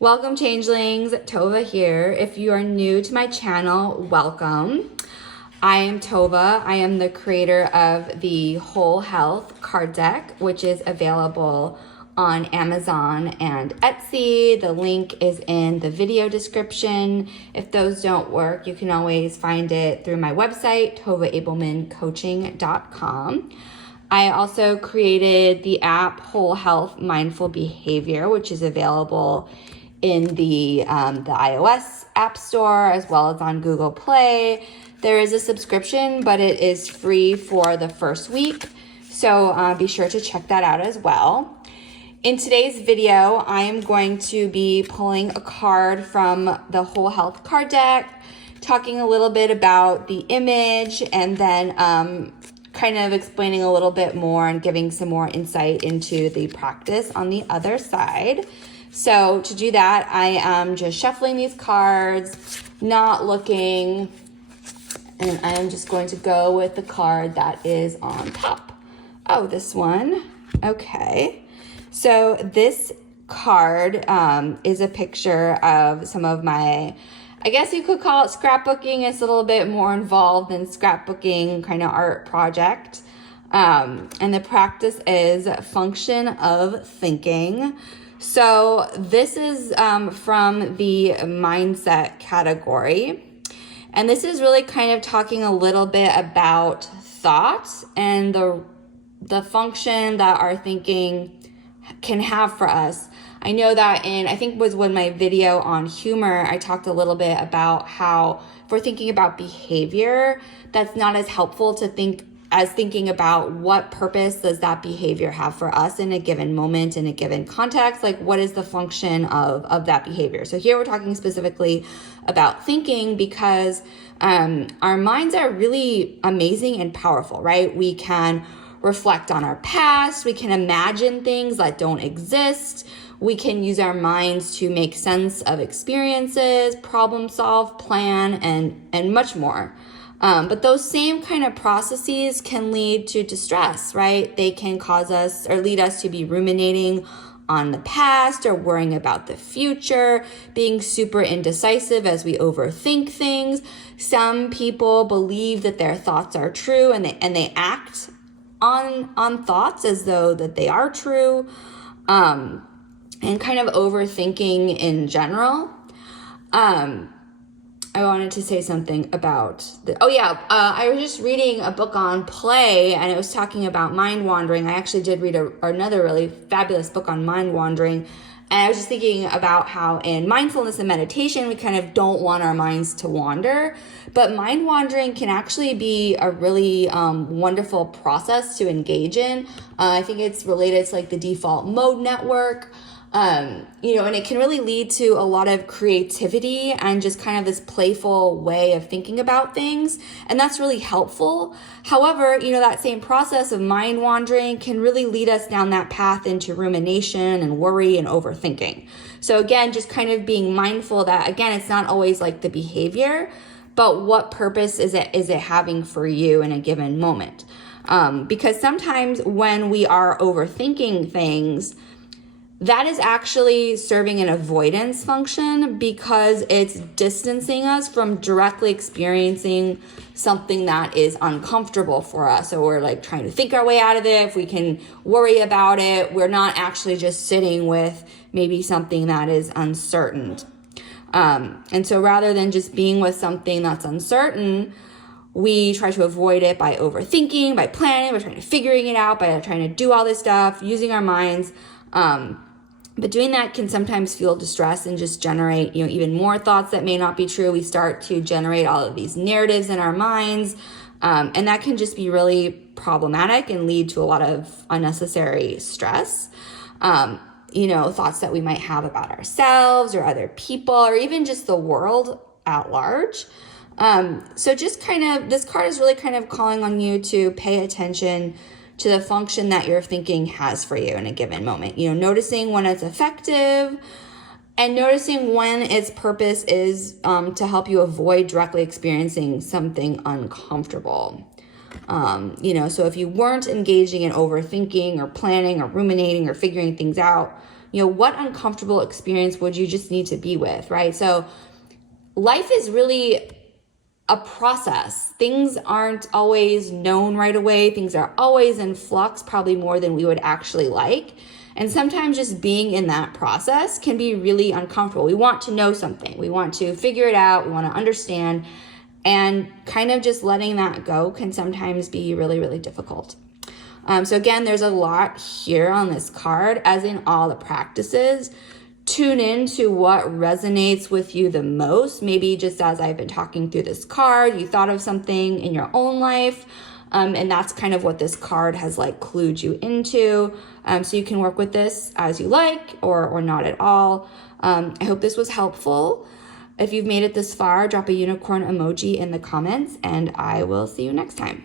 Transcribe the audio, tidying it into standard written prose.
Welcome, Changelings. Tova here. If you are new to my channel, welcome. I am Tova. I am the creator of the Whole Health card deck, which is available on Amazon and Etsy. The link is in the video description. If those don't work, you can always find it through my website, tovaabelmancoaching.com. I also created the app Whole Health Mindful Behavior, which is available in the iOS App Store as well as on Google Play. There is a subscription, but it is free for the first week, so be sure to check that out as well. In today's video, I am going to be pulling a card from the Whole Health card deck, talking a little bit about the image, and then kind of explaining a little bit more and giving some more insight into the practice on the other side. So to do that, I am just shuffling these cards, not looking, and I am just going to go with the card that is on top. Oh, this one. Okay. So this card is a picture of some of my, I guess you could call it scrapbooking. It's a little bit more involved than scrapbooking kind of art project. And the practice is function of thinking. So this is from the mindset category. And this is really kind of talking a little bit about thoughts and the function that our thinking can have for us. I know that I think it was when my video on humor, I talked a little bit about how if we're thinking about behavior, that's not as helpful to think as thinking about what purpose does that behavior have for us in a given moment, in a given context, like what is the function of that behavior. So here we're talking specifically about thinking because our minds are really amazing and powerful, right? We can reflect on our past, we can imagine things that don't exist, we can use our minds to make sense of experiences, problem solve, plan, and much more. But those same kind of processes can lead to distress, right? They can cause us or lead us to be ruminating on the past or worrying about the future, being super indecisive as we overthink things. Some people believe that their thoughts are true and they act on thoughts as though that they are true, and kind of overthinking in general. I wanted to say something about I was just reading a book on play and it was talking about mind wandering. I actually did read another really fabulous book on mind wandering. And I was just thinking about how in mindfulness and meditation, we kind of don't want our minds to wander, but mind wandering can actually be a really wonderful process to engage in. I think it's related to like the default mode network. And it can really lead to a lot of creativity and just kind of this playful way of thinking about things. And that's really helpful. However, that same process of mind wandering can really lead us down that path into rumination and worry and overthinking. So again, just kind of being mindful that, again, it's not always like the behavior, but what purpose is it having for you in a given moment? Because sometimes when we are overthinking things, that is actually serving an avoidance function because it's distancing us from directly experiencing something that is uncomfortable for us. So we're like trying to think our way out of it. If we can worry about it, we're not actually just sitting with maybe something that is uncertain. And so rather than just being with something that's uncertain, we try to avoid it by overthinking, by planning, by trying to figuring it out, by trying to do all this stuff, using our minds. But doing that can sometimes feel distress and just generate, even more thoughts that may not be true. We start to generate all of these narratives in our minds, and that can just be really problematic and lead to a lot of unnecessary stress. Thoughts that we might have about ourselves or other people or even just the world at large. So just this card is really kind of calling on you to pay attention to the function that your thinking has for you in a given moment. Noticing when it's effective and noticing when its purpose is to help you avoid directly experiencing something uncomfortable. So if you weren't engaging in overthinking or planning or ruminating or figuring things out, what uncomfortable experience would you just need to be with, right? So life is really a process. Things aren't always known right away. Things are always in flux, probably more than we would actually like. And sometimes just being in that process can be really uncomfortable. We want to know something. We want to figure it out. We want to understand. And kind of just letting that go can sometimes be really, really difficult. So again, there's a lot here on this card, as in all the practices. Tune in to what resonates with you the most. Maybe just as I've been talking through this card, you thought of something in your own life, and that's kind of what this card has like clued you into. So you can work with this as you like or not at all. I hope this was helpful. If you've made it this far, drop a unicorn emoji in the comments, and I will see you next time.